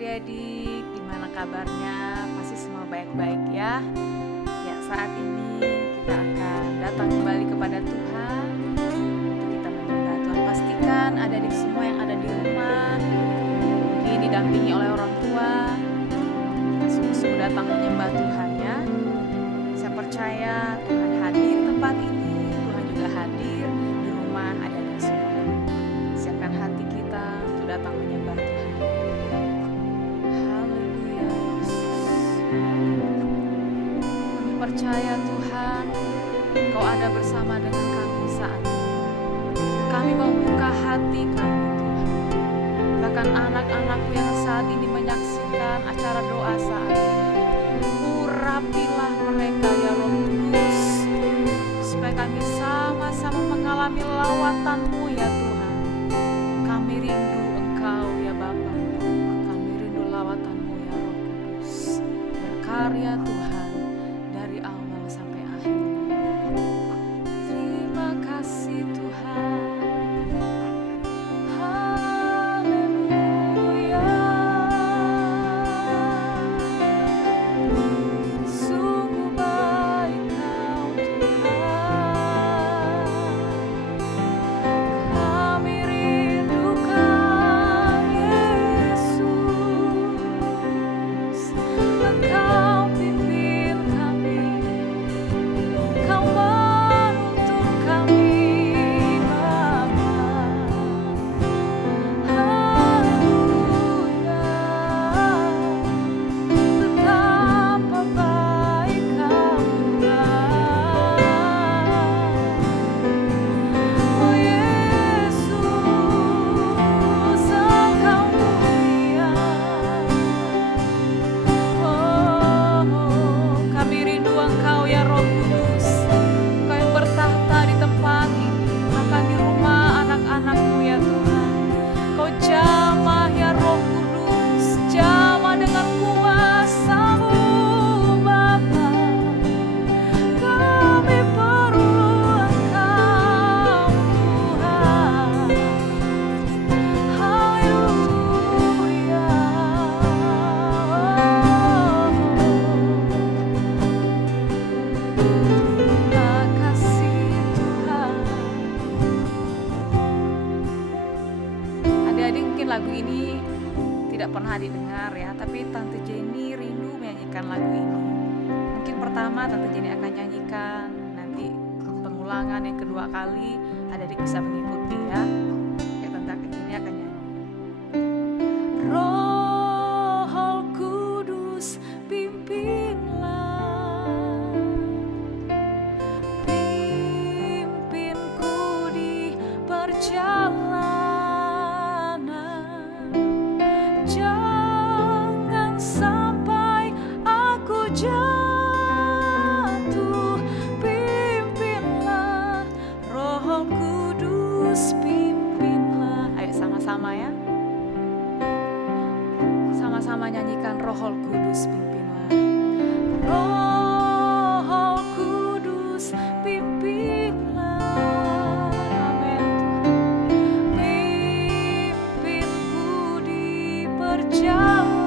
adik-adik, gimana kabarnya? Pasti semua baik-baik ya. Ya, saat ini kita akan datang kembali kepada Tuhan untuk kita menyembah Tuhan. Pastikan adik-adik semua yang ada di rumah mungkin didampingi oleh orang tua, kita sungguh-sungguh datang menyembah Tuhan ya. Saya percaya Tuhan hadir di tempat ini, Tuhan juga hadir di rumah adik-adik semua. Siapkan hati kita untuk datang menyembah Tuhan. Kami percaya Tuhan, Engkau ada bersama dengan kami saat ini. Kami mau buka hati kami Tuhan. Bahkan anak-anakku yang saat ini menyaksikan acara doa saat ini, urapilah mereka ya Roh Kudus, supaya kami sama-sama mengalami lawatan-Mu ya Tuhan. Kami rindu Engkau ya Bapa. Kami rindu lawatan-Mu ya Roh Kudus. Berkarya Tuhan dari awal sampai akhir. Terima kasih Tuhan. Haleluya. Sungguh baik Kau Tuhan. Kami rindukan Yesus. Engkau pimpin kami, Kau menuntun kami Bapa. Haleluya. Betapa baik Kau Tuhan. Oh Yesus, Engkau mulia. Kami rindu Engkau ya Roh Kudus. Engkau yang bertahta di tempat ini, bahkan di rumah anak-anak-Mu ya Tuhan. Kau jamah ya Roh Kudus, jamah dengan kuasa-Mu Bapa. Kami perlu Engkau Tuhan. Haleluya. Terima kasih Tuhan. Adik-adik mungkin lagu ini tidak pernah didengar ya, tapi Tante Jenny rindu menyanyikan lagu ini. Mungkin pertama Tante Jenny akan nyanyikan, nanti pengulangan yang kedua kali adik-adik bisa mengikuti ya. Ya, Tante Jenny akan nyanyi. Roh Kudus pimpinlah, pimpinku di perjalanan. Jangan sampai aku jatuh. Pimpinlah, Roh Kudus pimpinlah. Ayo sama-sama ya. Sama-sama nyanyikan Roh Kudus pimpinlah. Roh Kudus pimpinlah. Amin. Pimpinku di perjalanan.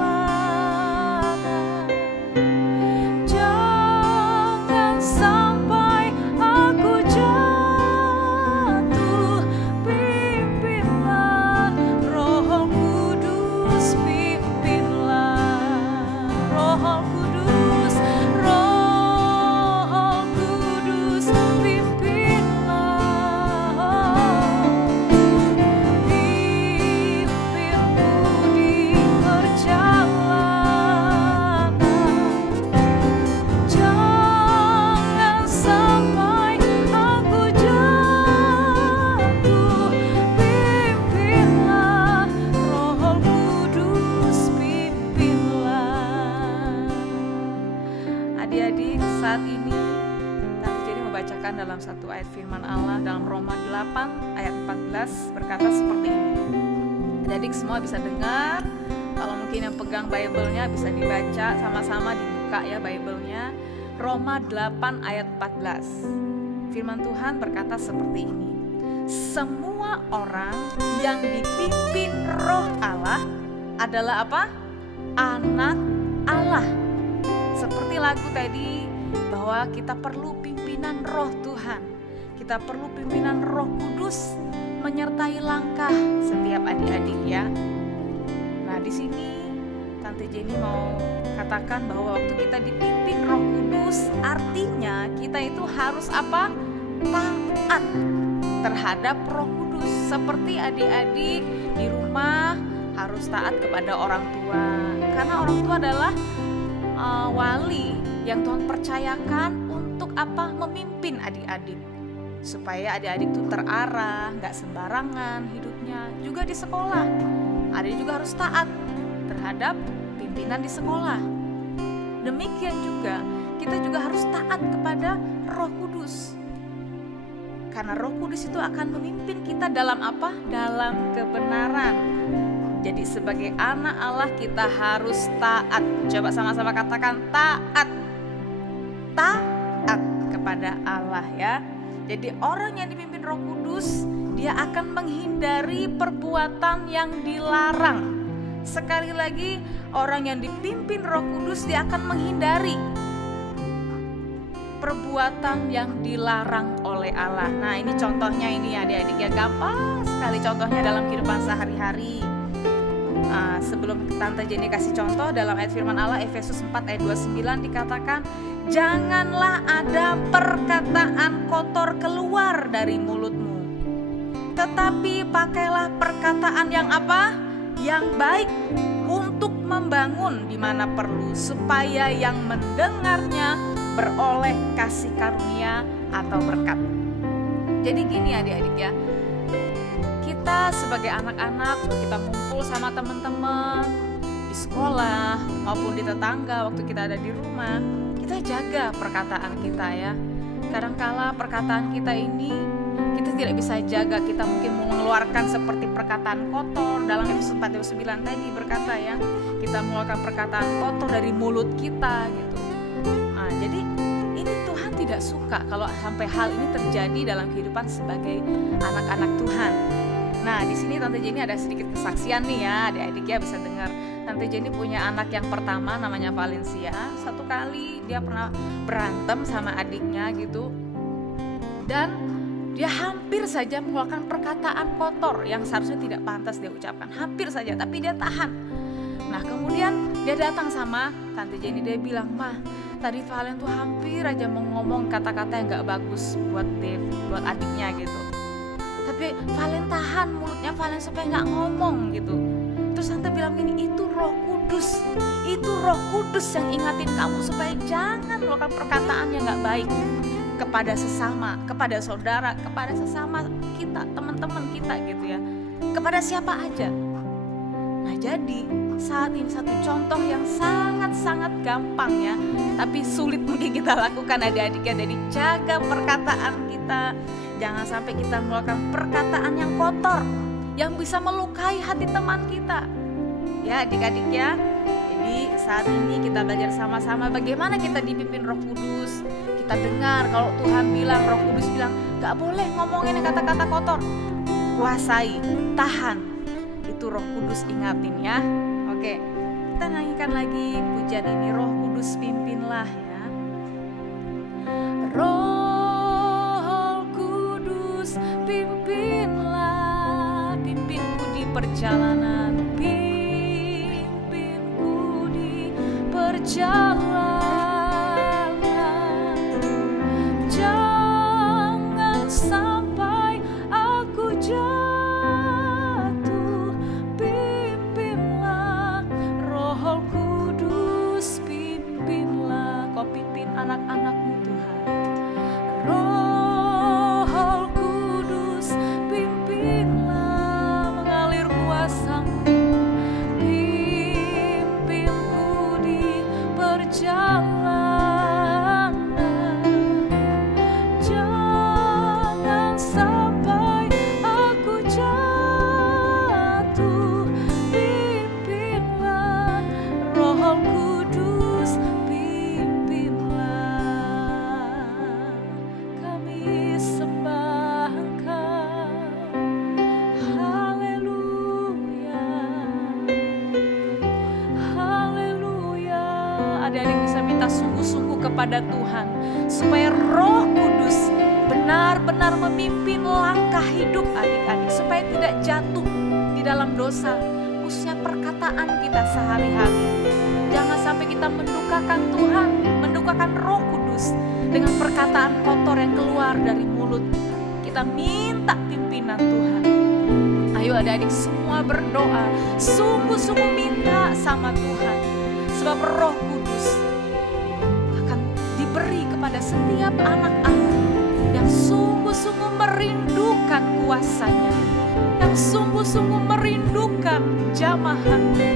Jangan sampai aku jatuh. Pimpinlah, Roh Kudus pimpinlah. Roh Kudus, Roh Kudus pimpinlah. Pimpinku di perjalanan. Jangan sampai aku jatuh. Pimpinlah, Roh Kudus pimpinlah. Adik-adik, saat ini Tante Jenny membacakan dalam satu ayat firman Allah dalam Roma 8 ayat 14 berkata seperti ini. Adik-adik semua bisa dengar. Kalau mungkin yang pegang Bible-nya bisa dibaca sama-sama, dibuka ya Bible-nya. Roma 8 ayat 14. Firman Tuhan berkata seperti ini. Semua orang yang dipimpin Roh Allah adalah apa? anak Allah. Seperti lagu tadi, bahwa kita perlu pimpinan Roh Tuhan. Kita perlu pimpinan Roh Kudus menyertai langkah setiap adik-adik ya. Nah, di sini Tante Jenny mau katakan bahwa waktu kita dipimpin Roh Kudus, artinya kita itu harus apa? Taat terhadap Roh Kudus. Seperti adik-adik di rumah harus taat kepada orang tua. Karena orang tua adalah wali yang Tuhan percayakan untuk apa? Memimpin adik-adik. Supaya adik-adik itu terarah, gak sembarangan hidupnya. Juga di sekolah, adik juga harus taat terhadap pimpinan di sekolah. Demikian juga, kita juga harus taat kepada Roh Kudus. Karena Roh Kudus itu akan memimpin kita dalam apa? Dalam kebenaran. Jadi sebagai anak Allah kita harus taat. Coba sama-sama katakan taat. Taat kepada Allah ya. Jadi orang yang dipimpin Roh Kudus, dia akan menghindari perbuatan yang dilarang. Sekali lagi, orang yang dipimpin Roh Kudus, dia akan menghindari perbuatan yang dilarang oleh Allah. Nah, ini contohnya ini adik-adik ya, gampang sekali contohnya dalam kehidupan sehari-hari. Sebelum Tante Jenny kasih contoh, dalam ayat firman Allah Efesus 4 ayat 29 dikatakan, janganlah ada perkataan kotor keluar dari mulutmu, tetapi pakailah perkataan yang apa? Yang baik untuk membangun di mana perlu, supaya yang mendengarnya beroleh kasih karunia atau berkat. Jadi gini adik-adik ya, kita sebagai anak-anak, kita ngumpul sama teman-teman di sekolah maupun di tetangga, waktu kita ada di rumah, kita jaga perkataan kita ya. Kadangkala perkataan kita ini kita tidak bisa jaga, kita mungkin mengeluarkan seperti perkataan kotor. Dalam Efesus 4 ayat 9 tadi berkata ya, kita mengeluarkan perkataan kotor dari mulut kita gitu. Nah, jadi ini Tuhan tidak suka kalau sampai hal ini terjadi dalam kehidupan sebagai anak-anak Tuhan. Nah, di sini Tante Jenny ada sedikit kesaksian nih ya, adik-adik ya bisa dengar. Tante Jenny punya anak yang pertama namanya Valencia. Satu kali dia pernah berantem sama adiknya gitu. Dan dia hampir saja mengeluarkan perkataan kotor yang seharusnya tidak pantas dia ucapkan. Hampir saja, tapi dia tahan. Nah, kemudian dia datang sama Tante Jenny, dia bilang, "Mah, tadi Valen tuh hampir aja mau ngomong kata-kata yang gak bagus buat Dave, buat adiknya gitu. Tapi Valen tahan mulutnya Valen supaya gak ngomong gitu." Terus Tante bilang gini, itu Roh Kudus. Itu Roh Kudus yang ingatin kamu supaya jangan melakukan perkataan yang gak baik kepada sesama, kepada saudara, kepada sesama kita, teman-teman kita gitu ya. Kepada siapa aja. Nah, jadi saat ini satu contoh yang sangat-sangat gampang ya, tapi sulit mungkin kita lakukan adik-adik ya. Jadi jaga perkataan kita. Jangan sampai kita mengeluarkan perkataan yang kotor yang bisa melukai hati teman kita. Ya adik-adik ya. Jadi saat ini kita belajar sama-sama bagaimana kita dipimpin Roh Kudus. Kita dengar kalau Tuhan bilang, Roh Kudus bilang, gak boleh ngomongin kata-kata kotor. Kuasai, tahan. Itu Roh Kudus ingatin ya. Oke, kita nyanyikan lagi pujian ini, Roh Kudus pimpinlah ya. Roh Kudus pimpinlah, pimpinku di perjalanan, pimpinku di perjalanan. Jangan sampai aku jatuh, pimpinlah Roh Kudus pimpinlah. Kau pimpin anak-anakmu Tuhan. Roh Kudus pimpinlah, mengalir kuasa-Mu, pimpinku di perjalanan. kepada Tuhan, supaya Roh Kudus benar-benar memimpin langkah hidup adik-adik, supaya tidak jatuh di dalam dosa, khususnya perkataan kita sehari-hari. Jangan sampai kita mendukakan Tuhan, mendukakan Roh Kudus dengan perkataan kotor yang keluar dari mulut kita. Kita minta pimpinan Tuhan. Ayo adik-adik semua berdoa, sungguh-sungguh minta sama Tuhan. Sebab Roh Kudus akan diberi kepada setiap anak-anak yang sungguh-sungguh merindukan kuasa-Nya, yang sungguh-sungguh merindukan jamahan-Nya.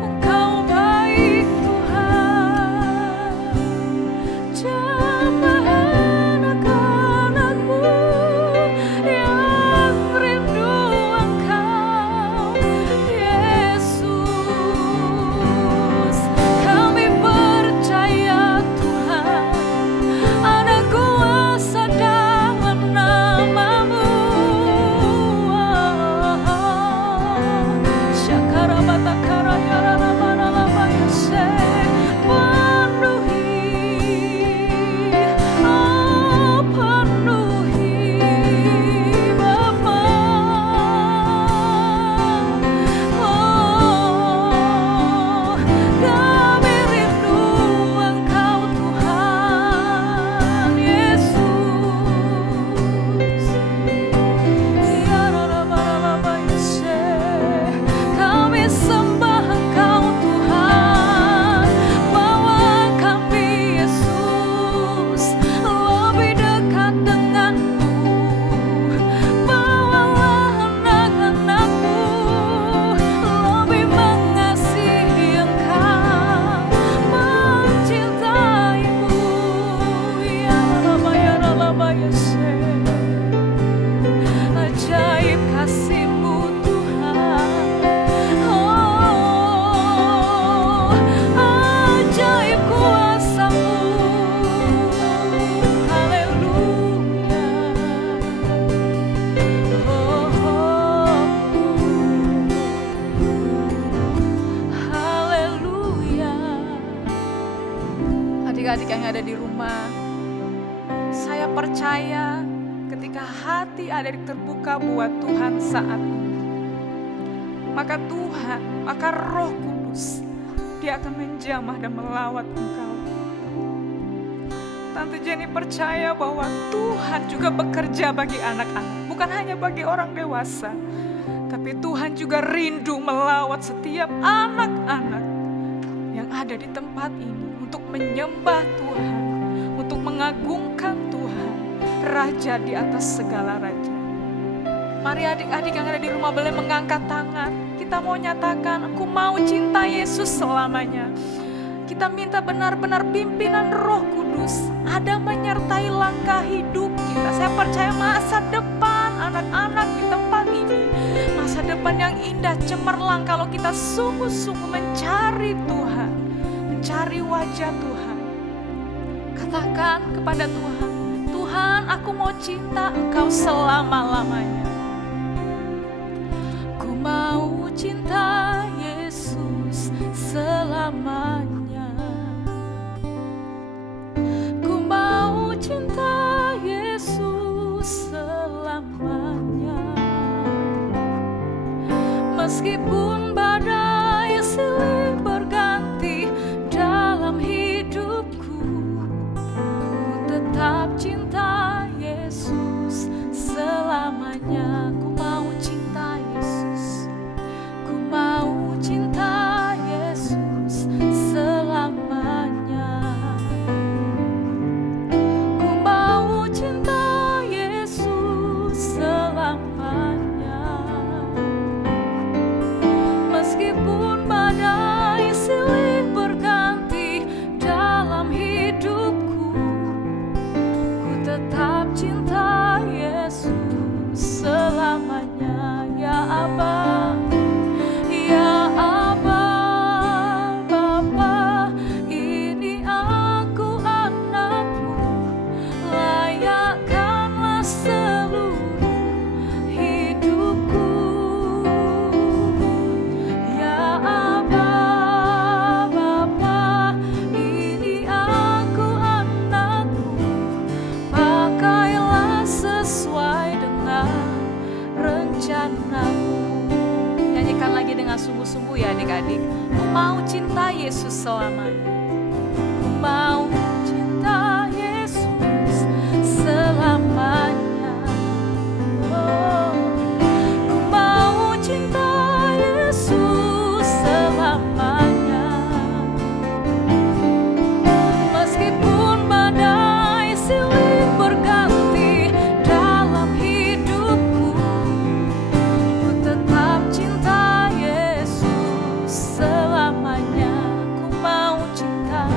Engkau baik Tuhan, jamahan anak-anak-Mu yang rindu Engkau, Yesus. Kami percaya Tuhan, ada kuasa dalam nama-Mu. Ajaib kasih-Mu Tuhan, oh ajaib kuasa-Mu, haleluya, oh haleluya. Adik-adik yang ada di rumah, saya percaya ketika hati adik terbuka buat Tuhan saat ini, maka Tuhan, maka Roh Kudus, Dia akan menjamah dan melawat engkau. Tante Jenny percaya bahwa Tuhan juga bekerja bagi anak-anak, bukan hanya bagi orang dewasa, tapi Tuhan juga rindu melawat setiap anak-anak yang ada di tempat ini untuk menyembah Tuhan, untuk mengagungkan Tuhan, Raja di atas segala raja. Mari adik-adik yang ada di rumah boleh mengangkat tangan. Kita mau nyatakan, aku mau cinta Yesus selamanya. Kita minta benar-benar pimpinan Roh Kudus ada menyertai langkah hidup kita. Saya percaya masa depan anak-anak di tempat ini, masa depan yang indah cemerlang kalau kita sungguh-sungguh mencari Tuhan, mencari wajah Tuhan. Katakan kepada Tuhan, Tuhan, aku mau cinta Engkau selama-lamanya. Ku mau cinta Yesus selamanya. Ku mau cinta Yesus selamanya. Meskipun badai silih berganti dalam hidupku, tetap cinta Yesus selamanya. Ku mau cinta Yesus, ku mau cinta Yesus selamanya. Ku mau cinta Yesus selamanya. Meskipun badai silih berganti dalam hidupku, Yesus selamanya. Ku mau cinta Yesus selamanya. Oh, ku mau cinta Yesus selamanya. Meskipun badai silih berganti dalam hidupku, ku tetap cinta Yesus selamanya. Ku mau cinta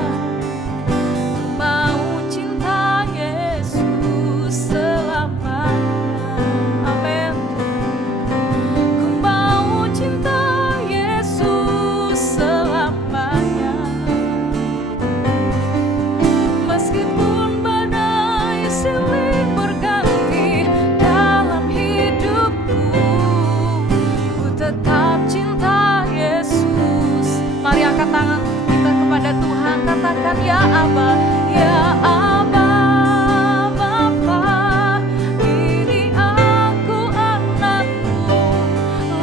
Yesus selamanya. Amin. Ku mau cinta Yesus selamanya. Meskipun badai silih berganti dalam hidupku, ku tetap cinta Yesus. Mari angkat tangan kita kepada Tuhan, katakan ya Aba, ya Aba, Bapa, ini aku anakmu,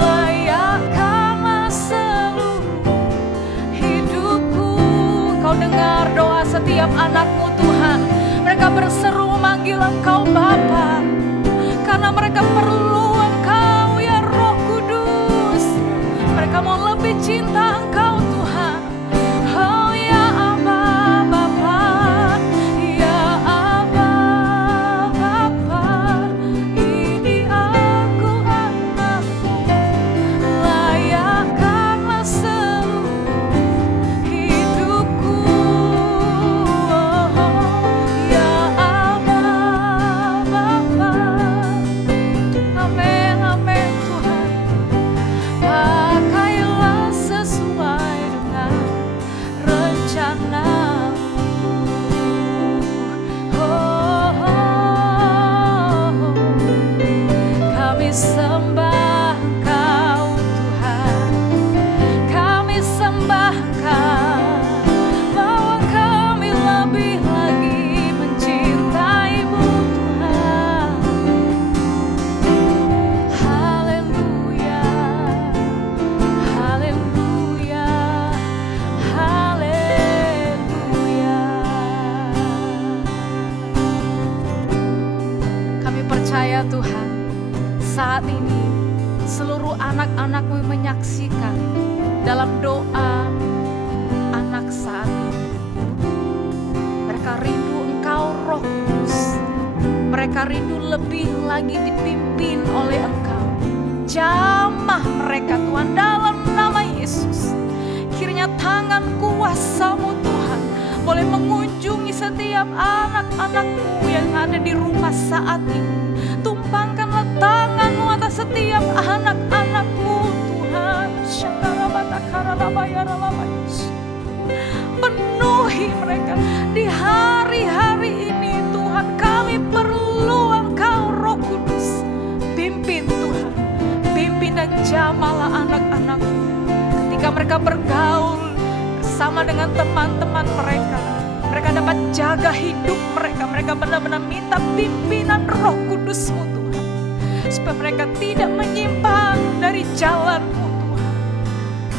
layakkanlah seluruh hidupku. Kau dengar doa setiap anakmu Tuhan. Mereka berseru memanggil Engkau Bapa, karena mereka perlu Engkau ya Roh Kudus. Mereka mau lebih cinta Engkau Tuhan. Oh ya Aba Bapa, ya Aba Bapa, ini aku anakmu, layakkanlah seluruh hidupku. Ya Aba Bapa, amin amin Tuhan. Pakailah sesuai dengan rencana-Mu. Kami sembah Engkau Tuhan, kami sembah Engkau, bahwa kami lebih lagi mencintai-Mu Tuhan. Haleluya, haleluya, haleluya. Kami percaya Tuhan, saat ini seluruh anak-anak-Mu menyaksikan dalam doa anak saat ini. Mereka rindu Engkau Roh Kudus. Mereka rindu lebih lagi dipimpin oleh Engkau. Jamah mereka Tuhan dalam nama Yesus. Kiranya tangan kuasa-Mu Tuhan boleh mengunjungi setiap anak-anak-Mu yang ada di rumah saat ini. Tumpangkanlah tangan-Mu atas setiap anak-anak-Mu Tuhan. Penuhi mereka di hari-hari ini Tuhan. Kami perlu Engkau Roh Kudus. Pimpin Tuhan, pimpin dan jamalah anak-anak-Mu ketika mereka bergaul bersama dengan teman-teman mereka. Mereka dapat jaga hidup mereka. Mereka benar-benar minta pimpinan Roh Kudus-Mu Tuhan, supaya mereka tidak menyimpang dari jalan-Mu Tuhan.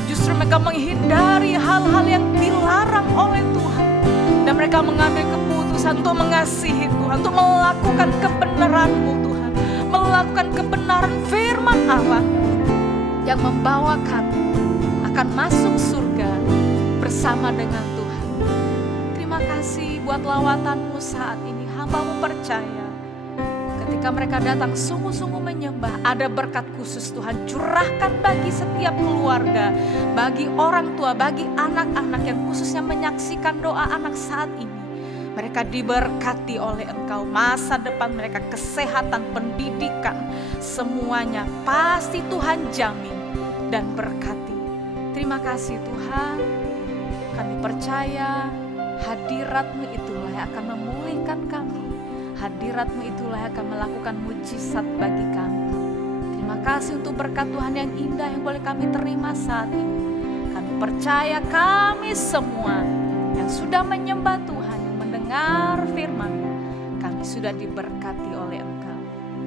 Justru mereka menghindari hal-hal yang dilarang oleh Tuhan. Dan mereka mengambil keputusan untuk mengasihi Tuhan, untuk melakukan kebenaran-Mu Tuhan, melakukan kebenaran firman Allah yang membawa kami akan masuk surga bersama dengan Tuhan. Terima kasih buat lawatan-Mu saat ini. Hamba-Mu percaya ketika mereka datang sungguh-sungguh menyembah, ada berkat khusus Tuhan curahkan bagi setiap keluarga, bagi orang tua, bagi anak-anak yang khususnya menyaksikan doa anak saat ini. Mereka diberkati oleh Engkau, masa depan mereka, kesehatan, pendidikan, semuanya pasti Tuhan jamin dan berkati. Terima kasih Tuhan, kami percaya hadirat-Mu itulah yang akan memulihkan kami. Hadirat-Mu itulah yang akan melakukan mujizat bagi kami. Terima kasih untuk berkat Tuhan yang indah yang boleh kami terima saat ini. Kami percaya kami semua yang sudah menyembah Tuhan, yang mendengar firman, kami sudah diberkati oleh Engkau.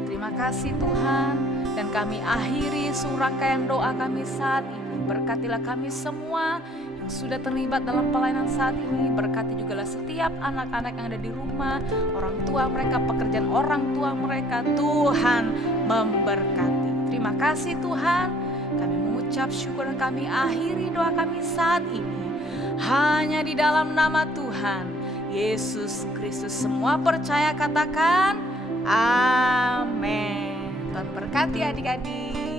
Terima kasih Tuhan, dan kami akhiri serangkaian doa kami saat ini. Berkatilah kami semua yang yang sudah terlibat dalam pelayanan saat ini. Berkati juga setiap anak-anak yang ada di rumah, orang tua mereka, pekerjaan orang tua mereka. Tuhan memberkati. Terima kasih Tuhan. Kami mengucap syukur dan kami akhiri doa kami saat ini hanya di dalam nama Tuhan Yesus Kristus. Semua percaya katakan amin. Tuhan berkati adik-adik.